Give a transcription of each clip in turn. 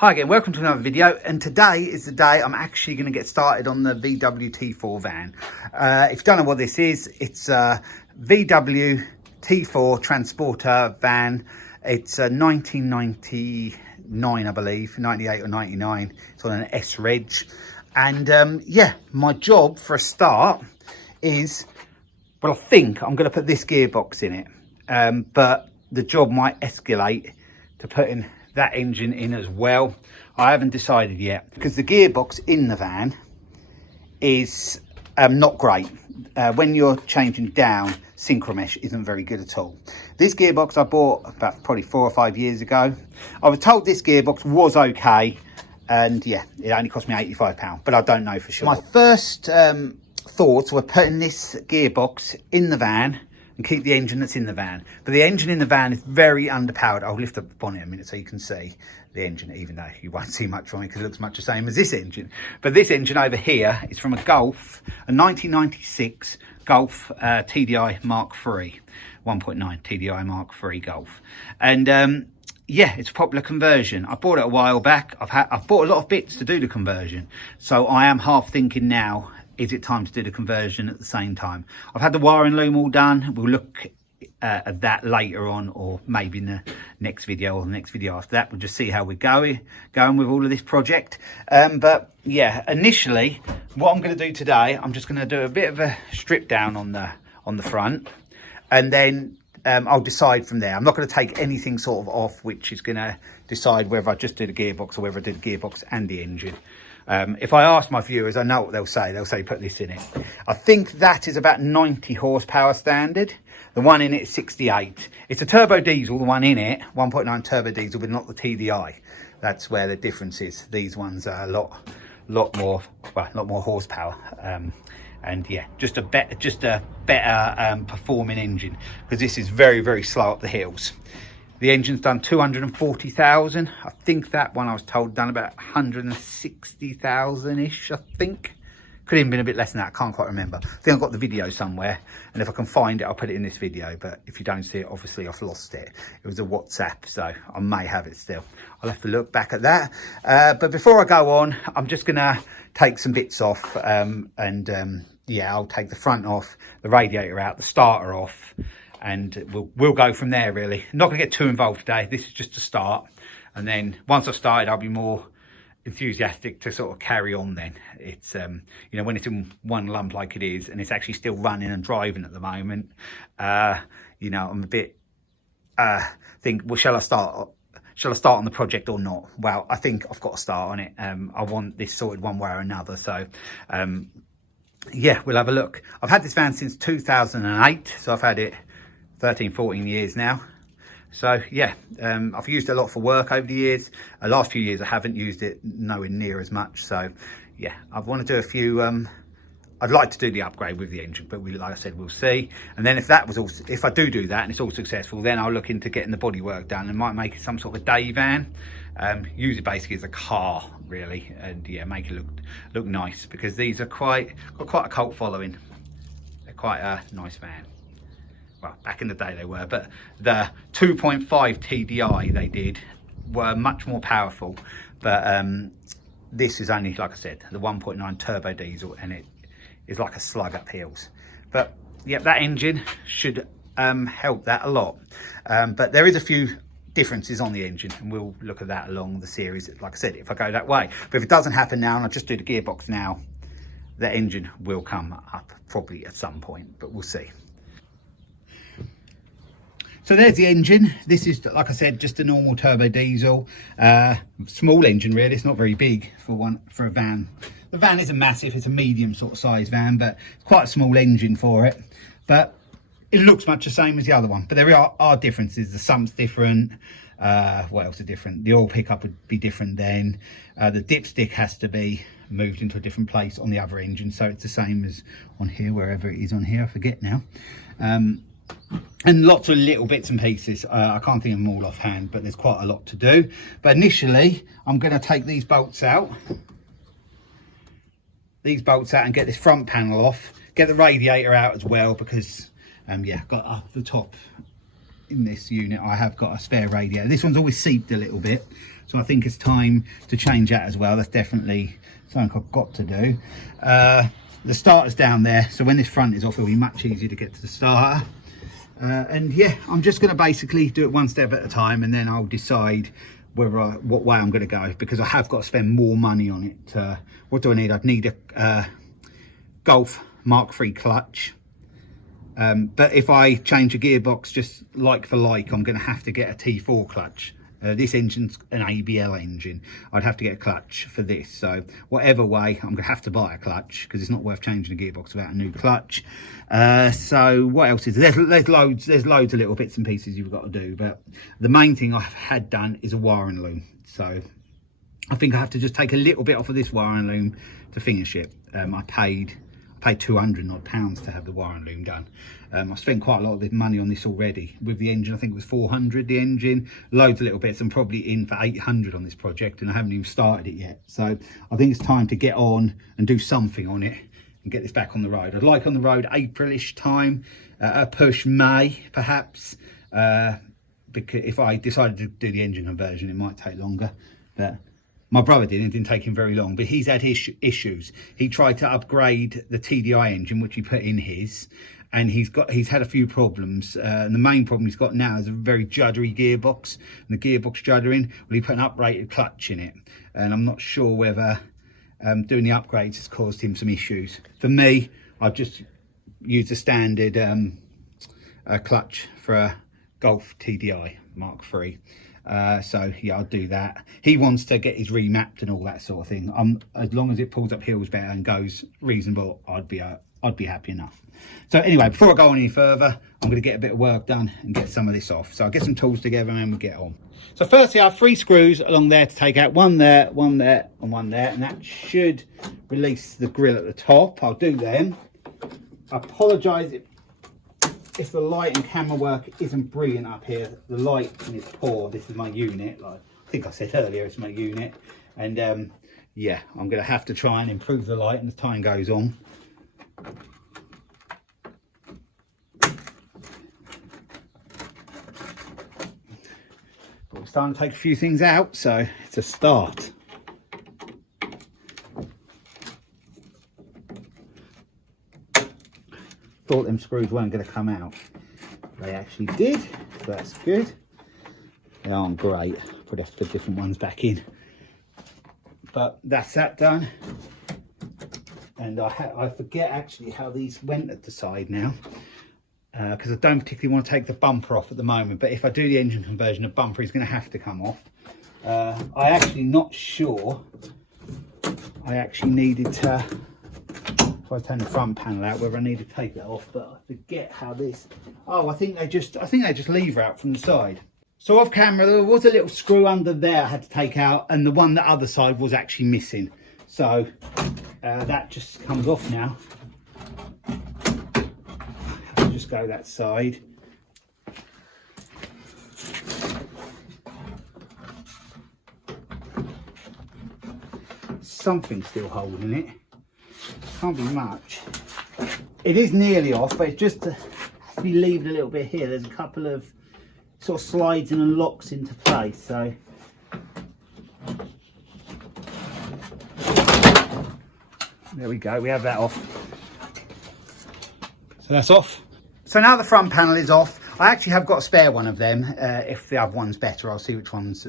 Hi again, welcome to another video, and today is the day I'm actually going to get started on the VW T4 van. If you don't know what this is, it's a VW T4 transporter van. It's a 1999, I believe, 98 or 99. It's on an S-Reg. And yeah, my job for a start is, well, I think I'm going to put this gearbox in it. But the job might escalate to putting that engine in as well. I haven't decided yet, because the gearbox in the van is not great. When you're changing down, synchromesh isn't very good at all. This gearbox I bought about probably 4 or 5 years ago. I was told this gearbox was okay, and yeah, it only cost me £85, but I don't know for sure. My first thoughts were putting this gearbox in the van and keep the engine that's in the van. But the engine in the van is very underpowered. I'll lift up the bonnet a minute so you can see the engine, even though you won't see much from it because it looks much the same as this engine. But this engine over here is from a Golf, a 1996 Golf TDI Mark III, 1.9 TDI Mark III Golf. And yeah, it's a popular conversion. I bought it a while back. I've bought a lot of bits to do the conversion. So I am half thinking now, is it time to do the conversion at the same time? I've had the wiring loom all done. We'll look at that later on, or maybe in the next video or the next video after that. We'll just see how we're going with all of this project. But yeah, initially, what I'm going to do today, I'm just going to do a bit of a strip down on the front, and then I'll decide from there. I'm not going to take anything sort of off, which is going to decide whether I just do the gearbox or whether I do the gearbox and the engine. If I ask my viewers, I know what they'll say. They'll say, put this in it. I think that is about 90 horsepower standard. The one in it is 68. It's a turbo diesel, the one in it, 1.9 turbo diesel, but not the TDI. That's where the difference is. These ones are a lot more horsepower. And yeah, just a better performing engine, because this is very, very slow up the hills. The engine's done 240,000. I think that one, I was told, done about 160,000-ish, I think. Could even been a bit less than that, I can't quite remember. I think I've got the video somewhere, and if I can find it, I'll put it in this video. But if you don't see it, obviously I've lost it. It was a WhatsApp, so I may have it still. I'll have to look back at that. But before I go on, I'm just gonna take some bits off, yeah, I'll take the front off, the radiator out, the starter off, and we'll go from there, really. Not going to get too involved today. This is just a start, and then once I've started, I'll be more enthusiastic to sort of carry on. Then it's you know, when it's in one lump like it is, and it's actually still running and driving at the moment, you know, I'm a bit think, well, shall I start on the project or not? Well, I think I've got to start on it. I want this sorted one way or another, so yeah, we'll have a look. I've had this van since 2008, so I've had it 13-14 years now. So yeah, I've used it a lot for work over the years. The last few years I haven't used it nowhere near as much. So yeah, I want to do a few, I'd like to do the upgrade with the engine, but like I said, we'll see. And then if I do that and it's all successful, then I'll look into getting the bodywork done and might make it some sort of a day van. Use it basically as a car, really, and yeah, make it look nice, because these are got quite a cult following. They're quite a nice van. Well, back in the day they were, but the 2.5 TDI they did were much more powerful. But this is only, like I said, the 1.9 turbo diesel, and it is like a slug up hills. But yeah, that engine should help that a lot. But there is a few differences on the engine, and we'll look at that along the series, like I said, if I go that way. But if it doesn't happen now and I just do the gearbox now, the engine will come up probably at some point, but we'll see. So there's the engine. This is, like I said, just a normal turbo diesel, small engine really. It's not very big for a van. The van isn't massive, it's a medium sort of size van, but it's quite a small engine for it. But it looks much the same as the other one, but there are differences. The sump's different. What else is different? The oil pickup would be different then. The dipstick has to be moved into a different place on the other engine, so it's the same as on here, wherever it is on here, I forget now. And lots of little bits and pieces. I can't think of them all offhand, but there's quite a lot to do. But initially, I'm going to take these bolts out. And get this front panel off. Get the radiator out as well, because yeah, got up the top in this unit, I have got a spare radiator. This one's always seeped a little bit, So I think it's time to change that as well. That's definitely something I've got to do. The starter's down there, so when this front is off, it'll be much easier to get to the starter. And yeah, I'm just going to basically do it one step at a time, and then I'll decide what way I'm going to go, because I have got to spend more money on it. What do I need? I'd need a Golf Mark III clutch. But if I change a gearbox just like for like, I'm going to have to get a T4 clutch. This engine's an ABL engine. I'd have to get a clutch for this. So whatever way, I'm going to have to buy a clutch, because it's not worth changing a gearbox without a new clutch. So what else is there? There's loads of little bits and pieces you've got to do. But the main thing I've had done is a wiring loom. So I think I have to just take a little bit off of this wiring loom to finish it. I paid £200 odd to have the wiring loom done. I spent quite a lot of the money on this already. With the engine, I think it was 400 the engine, loads of little bits. I'm probably in for 800 on this project, and I haven't even started it yet. So I think it's time to get on and do something on it and get this back on the road. I'd like on the road Aprilish time, a push May perhaps, because if I decided to do the engine conversion, it might take longer. But my brother did, it didn't take him very long, but he's had issues. He tried to upgrade the TDI engine, which he put in his, and he's had a few problems. And the main problem he's got now is a very juddery gearbox, and the gearbox juddering, well, he put an uprated clutch in it, and I'm not sure whether doing the upgrades has caused him some issues. For me, I've just used a standard clutch for a Golf TDI Mark III. So yeah, I'll do that. He wants to get his remapped and all that sort of thing. As long as it pulls up hills better and goes reasonable, I'd be happy enough. So anyway, before I go on any further, I'm going to get a bit of work done and get some of this off. So I'll get some tools together and then we'll get on. So firstly, I have 3 screws along there to take out, one there, one there, and one there, and that should release the grill at the top. I'll do them. I apologise if the light and camera work isn't brilliant up here. The lighting is poor. This is my unit, like I think I said earlier, it's my unit, and yeah, I'm going to have to try and improve the light as time goes on. But we're starting to take a few things out, so it's a start. Thought them screws weren't going to come out. They actually did, so that's good. They aren't great. Probably have to put different ones back in. But that's that done. And I forget actually how these went at the side now, because I don't particularly want to take the bumper off at the moment. But if I do the engine conversion, the bumper is going to have to come off. I actually not sure. I actually needed to. If I turn the front panel out, whether I need to take that off, but I forget how this. Oh, I think they just lever out from the side. So off camera, there was a little screw under there I had to take out, and the one the other side was actually missing. So that just comes off now. I'll just go that side. Something's still holding it. Can't be much. It is nearly off, but it just has to be levered a little bit here. There's a couple of sort of slides and locks into place, so there we go, we have that off. So that's off. So now the front panel is off. I actually have got a spare one of them. If the other one's better, I'll see which one's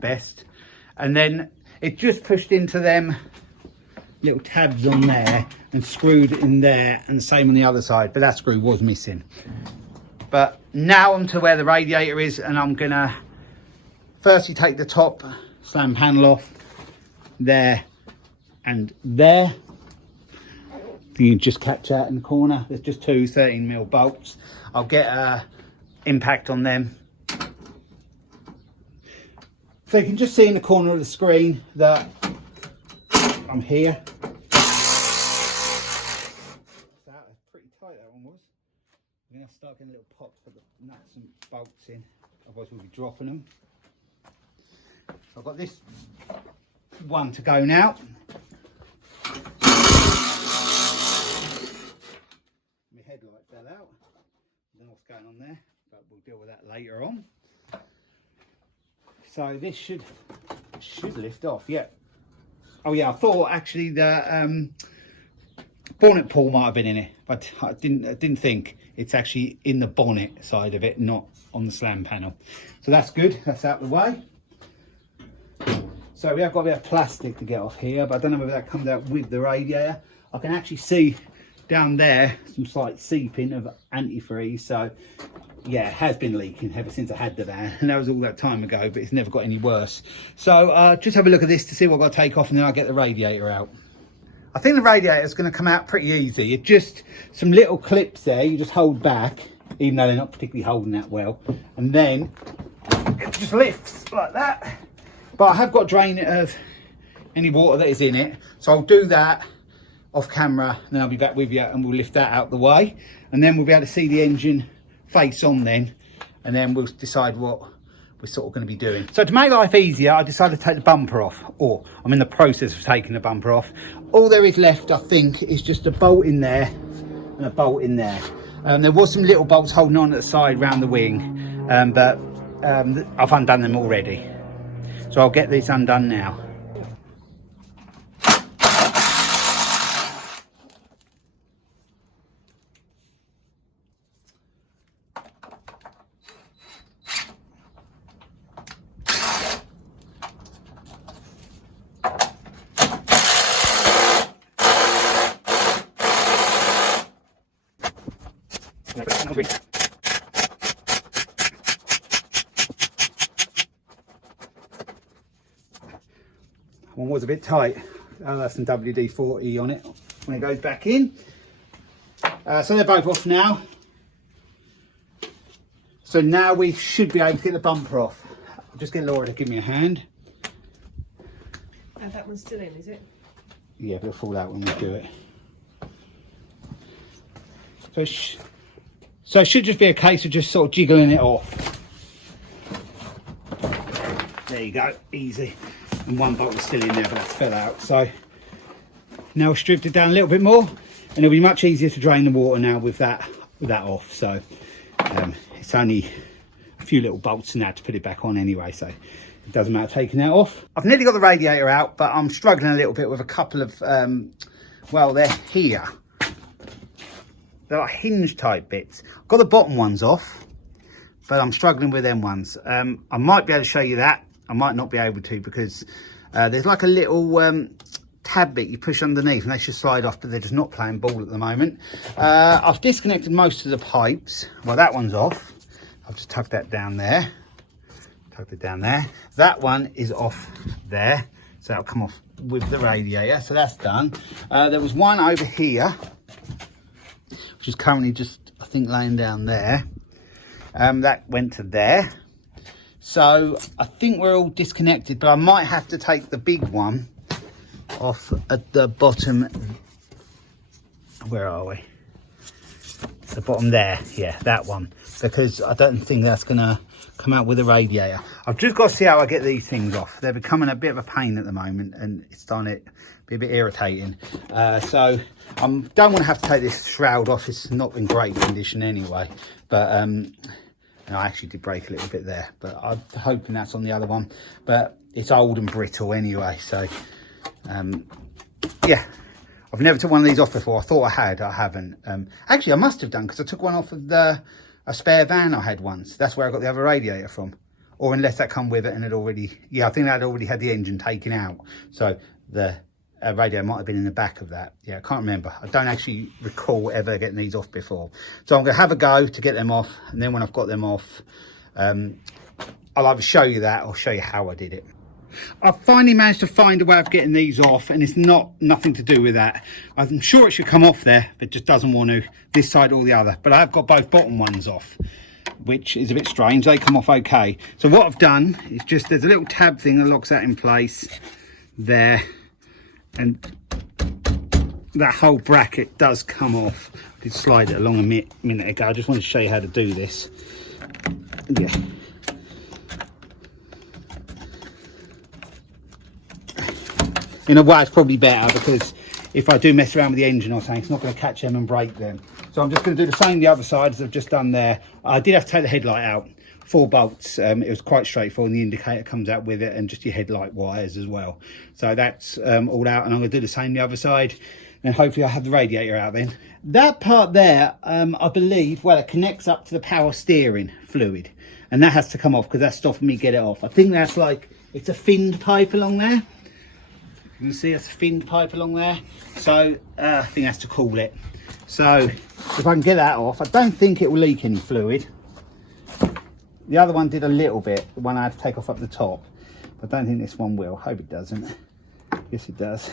best. And then it just pushed into them little tabs on there and screwed in there, and the same on the other side, but that screw was missing. But now I'm to where the radiator is, and I'm gonna firstly take the top slam panel off there and there. You can just catch that in the corner. There's just 2 13mm bolts. I'll get a impact on them. So you can just see in the corner of the screen that I'm here. That's pretty tight, that one was. I'm going to start getting little pops for the nuts and bolts in, otherwise we'll be dropping them. So I've got this one to go now. My headlight fell out. I don't know what's going on there, but we'll deal with that later on. So this should lift off. Yeah. Oh yeah, I thought actually the bonnet pull might have been in it, but I didn't think. It's actually in the bonnet side of it, not on the slam panel. So that's good. That's out of the way. So we have got a bit of plastic to get off here, but I don't know whether that comes out with the radiator. I can actually see down there some slight seeping of antifreeze. So yeah, it has been leaking ever since I had the van, and that was all that time ago, but it's never got any worse. So just have a look at this to see what I've got to take off, and then I'll get the radiator out. I think the radiator is going to come out pretty easy. It's just some little clips there you just hold back, even though they're not particularly holding that well, and then it just lifts like that. But I have got to drain it of any water that is in it, so I'll do that off camera, and then I'll be back with you and we'll lift that out the way, and then we'll be able to see the engine face on then, and then we'll decide what we're sort of going to be doing. So to make life easier, I decided to take the bumper off, or I'm in the process of taking the bumper off. All there is left, I think, is just a bolt in there and a bolt in there. There was some little bolts holding on at the side round the wing, but I've undone them already. So I'll get this undone now. One was a bit tight. Oh, that's some WD-40 on it when it goes back in. So they're both off now. So now we should be able to get the bumper off. I'll just get Laura to give me a hand. And that one's still in, is it? Yeah, but it'll fall out when we do it. So it should just be a case of just sort of jiggling it off. There you go, easy. And one bolt is still in there, but that's fell out. So now we've stripped it down a little bit more, and it'll be much easier to drain the water now with that off. So it's only a few little bolts and that to put it back on anyway, so it doesn't matter taking that off. I've nearly got the radiator out, but I'm struggling a little bit with a couple of well, they're here. They're like hinge type bits. I've got the bottom ones off, but I'm struggling with them ones. I might be able to show you that. I might not be able to, because there's like a little tab bit you push underneath and they should slide off, but they're just not playing ball at the moment. I've disconnected most of the pipes. Well, that one's off. I've just tucked that down there. Tucked it down there. That one is off there. So that'll come off with the radiator. So that's done. There was one over here, which is currently just, I think, laying down there. That went to there. So I think we're all disconnected, but I might have to take the big one off at the bottom. Where are we? The bottom there. Yeah, that one. Because I don't think that's going to come out with a radiator. I've just got to see how I get these things off. They're becoming a bit of a pain at the moment, and it's starting to be a bit irritating. So I don't want to have to take this shroud off. It's not in great condition anyway. But I actually did break a little bit there, but I'm hoping that's on the other one. But it's old and brittle anyway, so yeah. I've never took one of these off before. I thought I had, I haven't. Actually, I must have done, because I took one off of a spare van I had once. That's where I got the other radiator from. Or unless that come with it and it already, yeah, I think that already had the engine taken out. So the radiator might have been in the back of that. Yeah, I can't remember. I don't actually recall ever getting these off before. So I'm going to have a go to get them off, and then when I've got them off, I'll either show you that or show you how I did it. I've finally managed to find a way of getting these off, and it's nothing to do with that. I'm sure it should come off there, but it just doesn't want to, this side or the other. But I've got both bottom ones off, which is a bit strange. They come off okay. So what I've done is just, there's a little tab thing that locks that in place there, and that whole bracket does come off. I did slide it along a minute ago. I just wanted to show you how to do this. Yeah. In a way, it's probably better, because if I do mess around with the engine or something, it's not going to catch them and break them. So I'm just going to do the same the other side as I've just done there. I did have to take the headlight out. 4 bolts. It was quite straightforward, and the indicator comes out with it, and just your headlight wires as well. So that's all out, and I'm going to do the same the other side, and hopefully I'll have the radiator out then. That part there, I believe, well, it connects up to the power steering fluid, and that has to come off because that's stopping me get it off. I think that's like, it's a finned pipe along there. You can see it's a finned pipe along there. So I think that's to cool it. So if I can get that off, I don't think it will leak any fluid. The other one did a little bit, the one I had to take off up the top. But I don't think this one will. Hope it doesn't. Yes, it does.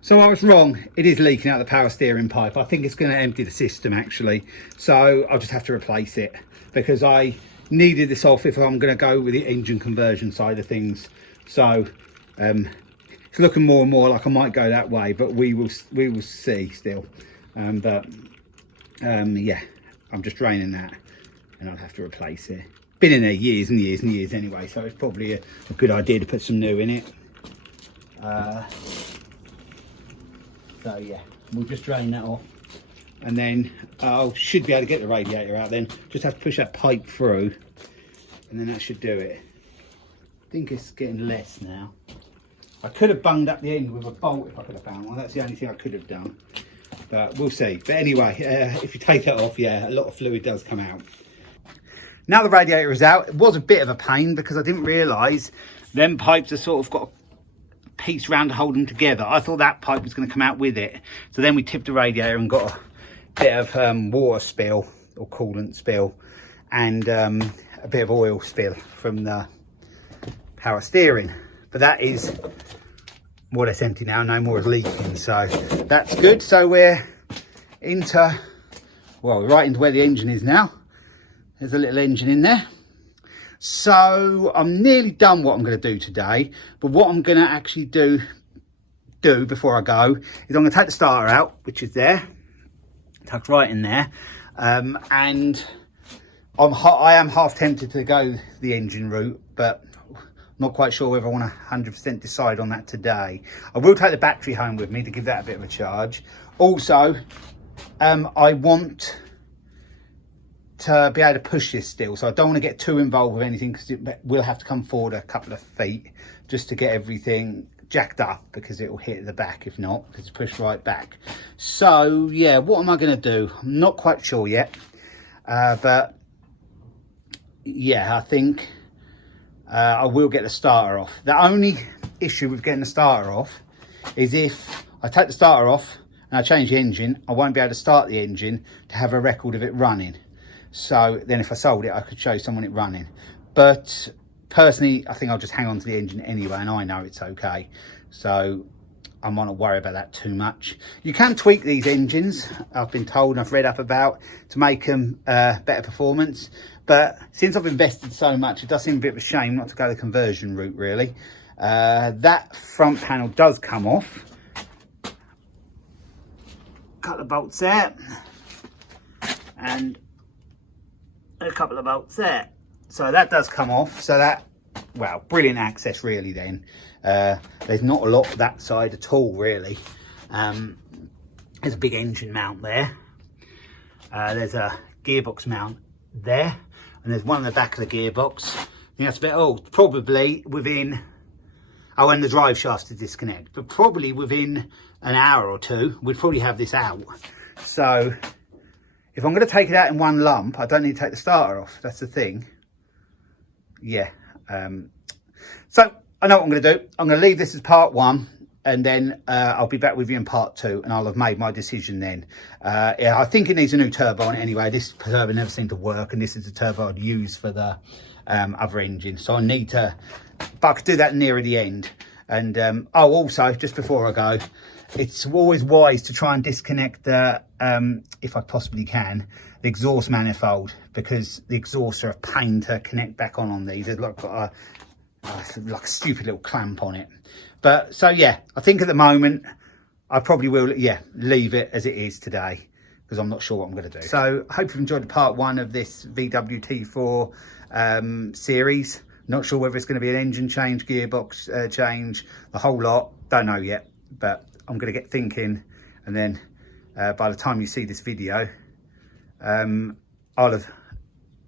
So I was wrong. It is leaking out the power steering pipe. I think it's going to empty the system actually. So I'll just have to replace it because I needed this off if I'm going to go with the engine conversion side of things. So it's looking more and more like I might go that way, but we will see still. Yeah, I'm just draining that, and I'll have to replace it. Been in there years and years and years anyway, so it's probably a good idea to put some new in it. So yeah, we'll just drain that off, and then I should be able to get the radiator out then. Just have to push that pipe through, and then that should do it. I think it's getting less now. I could have bunged up the end with a bolt if I could have found one. That's the only thing I could have done, but we'll see. But anyway, if you take that off, yeah, a lot of fluid does come out. Now the radiator is out. It was a bit of a pain because I didn't realise them pipes have sort of got a piece round to hold them together. I thought that pipe was going to come out with it. So then we tipped the radiator and got a bit of water spill or coolant spill, and a bit of oil spill from the power steering. But that is more or less empty now. No more is leaking, so that's good. So we're into, well, right into where the engine is now. There's a little engine in there. So I'm nearly done what I'm going to do today, but what I'm going to actually do before I go is I'm going to take the starter out, which is there, tucked right in there, and I am half tempted to go the engine route, but not quite sure whether I want to 100% decide on that today. I will take the battery home with me to give that a bit of a charge. Also, I want to be able to push this still, so I don't want to get too involved with anything because we'll have to come forward a couple of feet just to get everything jacked up, because it will hit the back if not, because it's pushed right back. So yeah, what am I going to do? I'm not quite sure yet, but yeah, I think I will get the starter off. The only issue with getting the starter off is if I take the starter off and I change the engine, I won't be able to start the engine to have a record of it running. So then if I sold it, I could show someone it running. But personally, I think I'll just hang on to the engine anyway, and I know it's okay. So I might not worry about that too much. You can tweak these engines, I've been told and I've read up about, to make them better performance. But since I've invested so much, it does seem a bit of a shame not to go the conversion route, really. That front panel does come off. Cut the bolts there. And a couple of bolts there, so that does come off. So that, well, brilliant access really then. There's not a lot for that side at all really. There's a big engine mount there, there's a gearbox mount there, and there's one in the back of the gearbox. I think that's about all. Probably within, oh, and the drive shafts to disconnect, but probably within an hour or two we'd probably have this out. So if I'm going to take it out in one lump, I don't need to take the starter off. That's the thing. Yeah. So I know what I'm going to do. I'm going to leave this as part one, and then I'll be back with you in part two, and I'll have made my decision then. Yeah, I think it needs a new turbo on it anyway. This turbo never seemed to work, and this is the turbo I'd use for the other engine. So I need to, but I could do that nearer the end. And oh, also, just before I go, it's always wise to try and disconnect the, if I possibly can, the exhaust manifold, because the exhausts are a pain to connect back on these. There's like got like a stupid little clamp on it. But so yeah, I think at the moment I probably will, yeah, leave it as it is today, because I'm not sure what I'm going to do. So I hope you've enjoyed part one of this VW T4 series. Not sure whether it's going to be an engine change, gearbox change, the whole lot. Don't know yet, but I'm going to get thinking, and then by the time you see this video, I'll have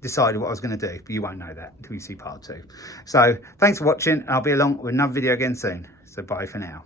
decided what I was going to do, but you won't know that until you see part 2. So thanks for watching. I'll be along with another video again soon. So bye for now.